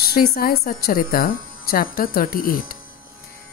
Sri Sai Satcharita, Chapter 38.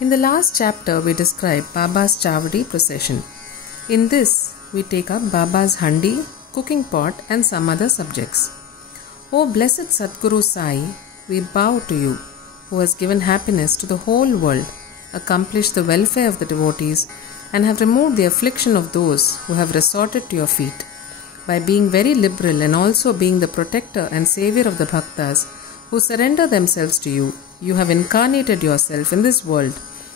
In the last chapter, we describe Baba's Chavadi procession. In this, we take up Baba's handi, cooking pot, and some other subjects. O blessed Sadguru Sai, we bow to you, who has given happiness to the whole world, accomplished the welfare of the devotees, and have removed the affliction of those who have resorted to your feet. By being very liberal and also being the protector and savior of the bhaktas who surrender themselves to you, you have incarnated yourself in this world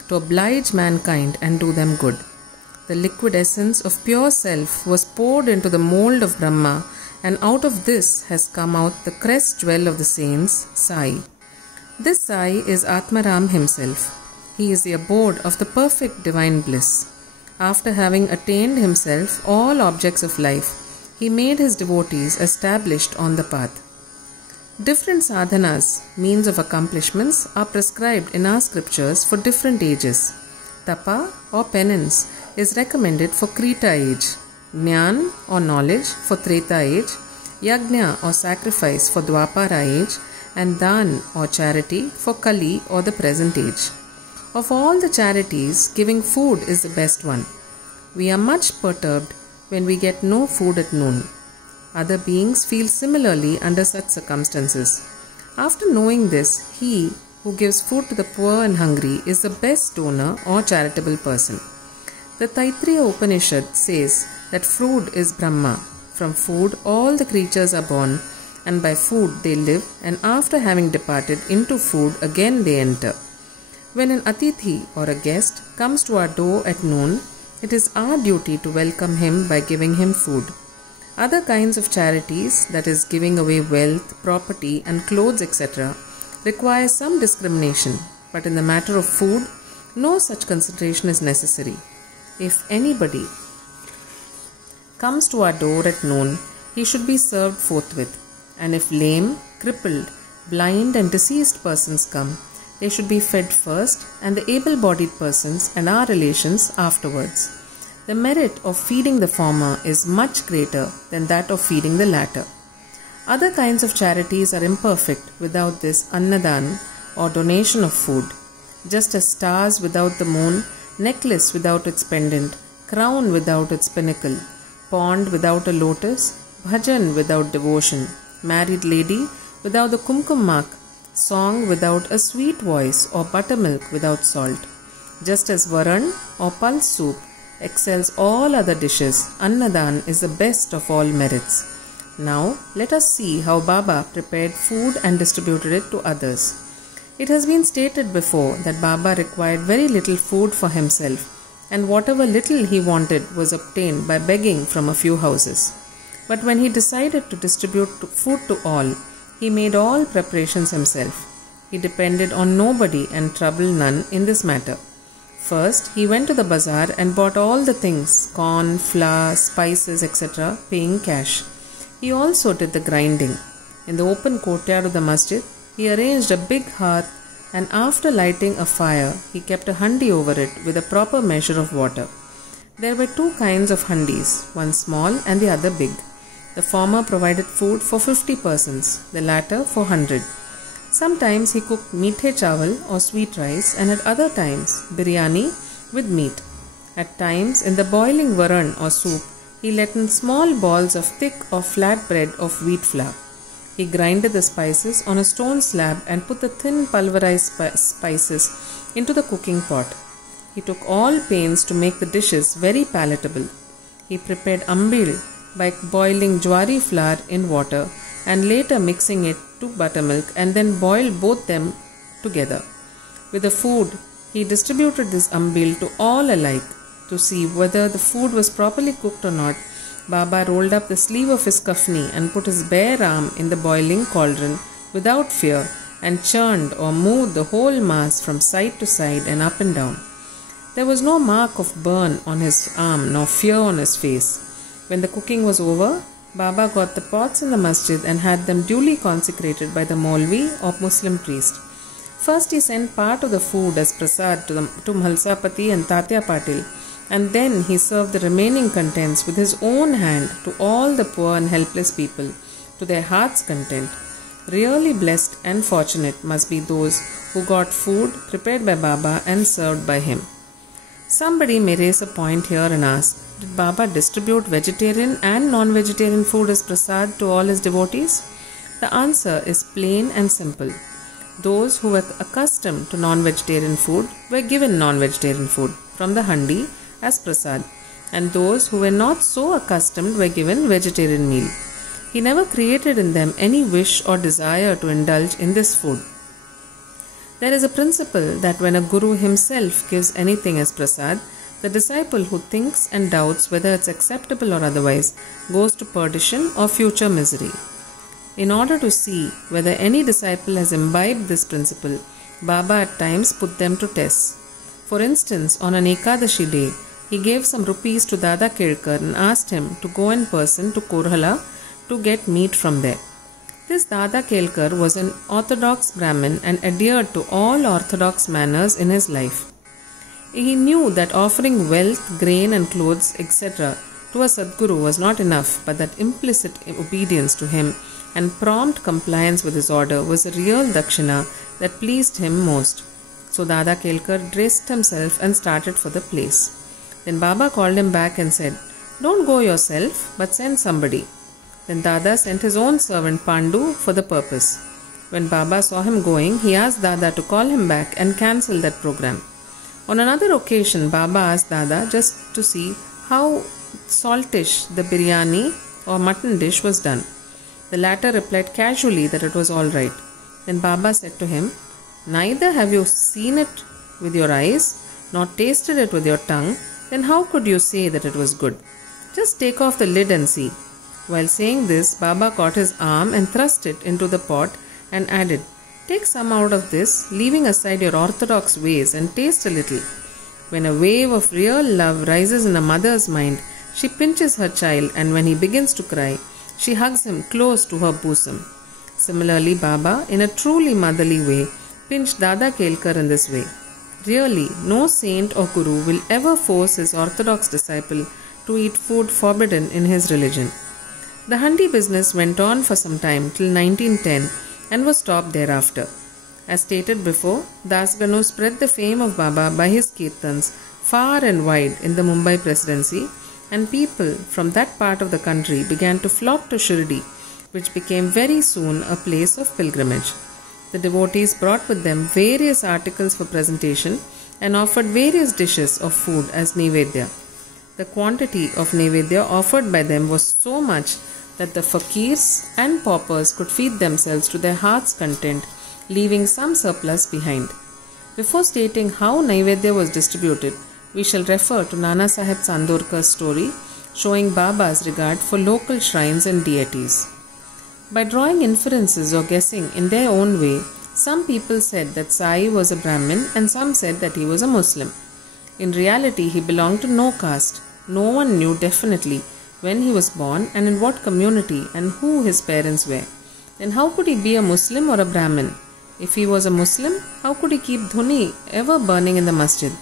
to oblige mankind and do them good. The liquid essence of pure self was poured into the mold of Brahma, and out of this has come out the crest jewel of the saints, Sai. This Sai is Atmaram himself. He is the abode of the perfect divine bliss. After having attained himself all objects of life, he made his devotees established on the path. Different sadhanas, means of accomplishments, are prescribed in our scriptures for different ages. Tapa or penance is recommended for Krita age, Jnana or knowledge for Treta age, Yajna or sacrifice for Dwapara age, and Dan or charity for Kali or the present age. Of all the charities, giving food is the best one. We are much perturbed when we get no food at noon. Other beings feel similarly under such circumstances. After knowing this, he who gives food to the poor and hungry is the best donor or charitable person. The Taittiriya Upanishad says that food is Brahma. From food all the creatures are born, and by food they live, and after having departed into food again they enter. When an Atithi or a guest comes to our door at noon, it is our duty to welcome him by giving him food. Other kinds of charities, that is, giving away wealth, property, and clothes, etc., require some discrimination, but in the matter of food, no such consideration is necessary. If anybody comes to our door at noon, he should be served forthwith, and if lame, crippled, blind, and deceased persons come, they should be fed first, and the able-bodied persons and our relations afterwards. The merit of feeding the former is much greater than that of feeding the latter. Other kinds of charities are imperfect without this annadan or donation of food. Just as stars without the moon, necklace without its pendant, crown without its pinnacle, pond without a lotus, bhajan without devotion, married lady without the kumkum mark, song without a sweet voice, or buttermilk without salt. Just as varan or pulse soup excels all other dishes, annadan is the best of all merits. Now let us see how Baba prepared food and distributed it to others. It has been stated before that Baba required very little food for himself, and whatever little he wanted was obtained by begging from a few houses. But when he decided to distribute food to all, he made all preparations himself. He depended on nobody and troubled none in this matter. First, he went to the bazaar and bought all the things, corn, flour, spices, etc., paying cash. He also did the grinding. In the open courtyard of the masjid, he arranged a big hearth, and after lighting a fire, he kept a handi over it with a proper measure of water. There were two kinds of handis, one small and the other big. The former provided food for 50 persons, the latter for 100. Sometimes he cooked meethe chawal or sweet rice, and at other times biryani with meat. At times, in the boiling varan or soup, he let in small balls of thick or flat bread of wheat flour. He grinded the spices on a stone slab and put the thin pulverized spices into the cooking pot. He took all pains to make the dishes very palatable. He prepared ambil by boiling jwari flour in water and later mixing it to buttermilk, and then boiled both them together. With the food, he distributed this ambil to all alike. To see whether the food was properly cooked or not, Baba rolled up the sleeve of his kafni and put his bare arm in the boiling cauldron without fear and churned or moved the whole mass from side to side and up and down. There was no mark of burn on his arm nor fear on his face. When the cooking was over, Baba got the pots in the masjid and had them duly consecrated by the Maulvi or Muslim priest. First he sent part of the food as prasad to Mhalsapati and Tatya Patil, and then he served the remaining contents with his own hand to all the poor and helpless people, to their heart's content. Really blessed and fortunate must be those who got food prepared by Baba and served by him. Somebody may raise a point here and ask, did Baba distribute vegetarian and non-vegetarian food as prasad to all his devotees? The answer is plain and simple. Those who were accustomed to non-vegetarian food were given non-vegetarian food from the handi as prasad, and those who were not so accustomed were given vegetarian meal. He never created in them any wish or desire to indulge in this food. There is a principle that when a guru himself gives anything as prasad, the disciple who thinks and doubts whether it's acceptable or otherwise goes to perdition or future misery. In order to see whether any disciple has imbibed this principle, Baba at times put them to tests. For instance, on an Ekadashi day, he gave some rupees to Dada Kelkar and asked him to go in person to Korhala to get meat from there. This Dada Kelkar was an orthodox Brahmin and adhered to all orthodox manners in his life. He knew that offering wealth, grain and clothes, etc. to a Sadguru was not enough, but that implicit obedience to him and prompt compliance with his order was a real dakshina that pleased him most. So Dada Kelkar dressed himself and started for the place. Then Baba called him back and said, "Don't go yourself, but send somebody." Then Dada sent his own servant Pandu for the purpose. When Baba saw him going, he asked Dada to call him back and cancel that program. On another occasion, Baba asked Dada just to see how saltish the biryani or mutton dish was done. The latter replied casually that it was all right. Then Baba said to him, "Neither have you seen it with your eyes, nor tasted it with your tongue, then how could you say that it was good? Just take off the lid and see." While saying this, Baba caught his arm and thrust it into the pot and added, "Take some out of this, leaving aside your orthodox ways, and taste a little." When a wave of real love rises in a mother's mind, she pinches her child, and when he begins to cry, she hugs him close to her bosom. Similarly, Baba, in a truly motherly way, pinched Dada Kelkar in this way. Really, no saint or guru will ever force his orthodox disciple to eat food forbidden in his religion. The handi business went on for some time till 1910 and was stopped thereafter. As stated before, Das Ganu spread the fame of Baba by his kirtans far and wide in the Mumbai Presidency, and people from that part of the country began to flock to Shirdi, which became very soon a place of pilgrimage. The devotees brought with them various articles for presentation and offered various dishes of food as Nevedya. The quantity of Nevedya offered by them was so much that the fakirs and paupers could feed themselves to their heart's content, leaving some surplus behind. Before stating how Nevedya was distributed, we shall refer to Nana Sahib Chandorkar's story showing Baba's regard for local shrines and deities. By drawing inferences or guessing in their own way, some people said that Sai was a Brahmin and some said that he was a Muslim. In reality, he belonged to no caste. No one knew definitely when he was born and in what community and who his parents were. Then how could he be a Muslim or a Brahmin? If he was a Muslim, how could he keep dhuni ever burning in the masjid?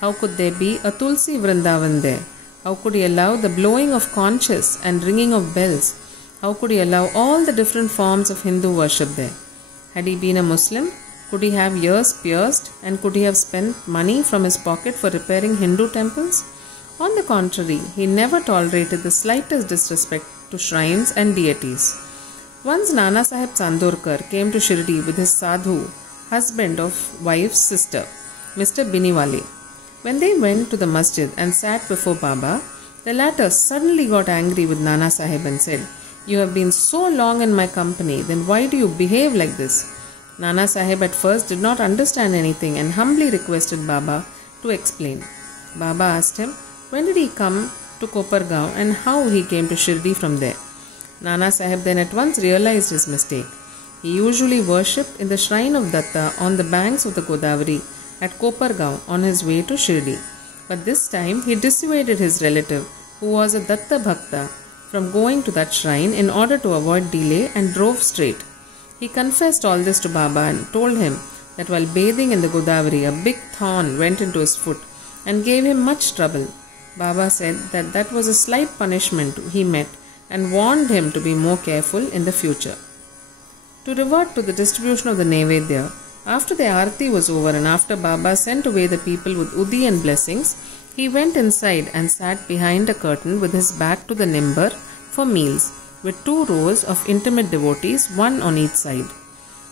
How could there be a Tulsi Vrindavan there? How could he allow the blowing of conches and ringing of bells? How could he allow all the different forms of Hindu worship there? Had he been a Muslim, could he have ears pierced, and could he have spent money from his pocket for repairing Hindu temples? On the contrary, he never tolerated the slightest disrespect to shrines and deities. Once Nana Sahib Chandorkar came to Shirdi with his sadhu, husband of wife's sister, Mr. Biniwale. When they went to the masjid and sat before Baba, the latter suddenly got angry with Nana Sahib and said, "You have been so long in my company, then why do you behave like this?" Nana Sahib at first did not understand anything and humbly requested Baba to explain. Baba asked him when did he come to Kopargaon and how he came to Shirdi from there. Nana Sahib then at once realized his mistake. He usually worshipped in the shrine of Datta on the banks of the Godavari at Kopargaon on his way to Shirdi. But this time he dissuaded his relative, who was a Datta Bhakta, from going to that shrine in order to avoid delay and drove straight. He confessed all this to Baba and told him that while bathing in the Godavari, a big thorn went into his foot and gave him much trouble. Baba said that that was a slight punishment he met and warned him to be more careful in the future. To revert to the distribution of the Naivedya, after the Aarti was over and after Baba sent away the people with Udi and blessings, he went inside and sat behind a curtain with his back to the Nimbar for meals, with 2 rows of intimate devotees, one on each side.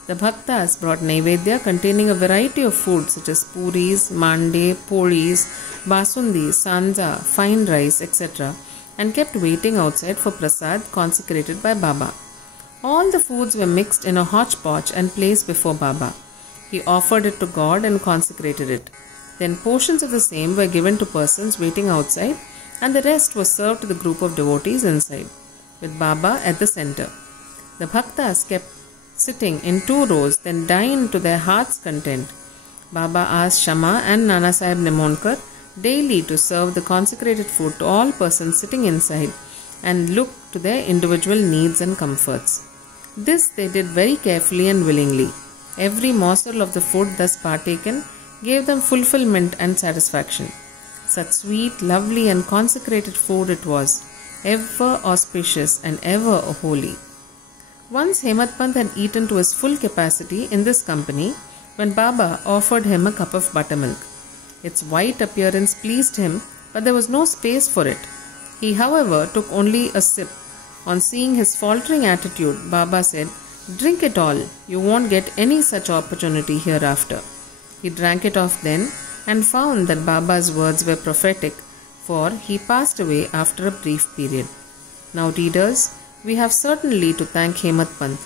The Bhaktas brought Naivedya containing a variety of food such as puris, mande, polis, basundi, sanza, fine rice, etc. and kept waiting outside for prasad consecrated by Baba. All the foods were mixed in a hodgepodge and placed before Baba. He offered it to God and consecrated it. Then portions of the same were given to persons waiting outside and the rest was served to the group of devotees inside, with Baba at the center. The Bhaktas kept sitting in 2 rows, then dined to their heart's content. Baba asked Shama and Nana Sahib Nemonkar daily to serve the consecrated food to all persons sitting inside and look to their individual needs and comforts. This they did very carefully and willingly. Every morsel of the food thus partaken gave them fulfillment and satisfaction. Such sweet, lovely and consecrated food it was, ever auspicious and ever holy. Once Hemant Pant had eaten to his full capacity in this company when Baba offered him a cup of buttermilk. Its white appearance pleased him, but there was no space for it. He, however, took only a sip. On seeing his faltering attitude, Baba said, "Drink it all, you won't get any such opportunity hereafter." He drank it off then and found that Baba's words were prophetic, for he passed away after a brief period. Now readers, we have certainly to thank Hemant Pant.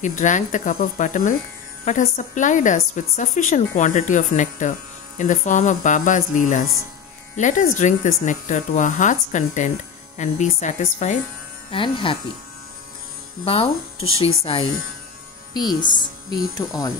He drank the cup of buttermilk but has supplied us with sufficient quantity of nectar in the form of Baba's Leelas. Let us drink this nectar to our heart's content and be satisfied and happy. Bow to Sri Sai. Peace be to all.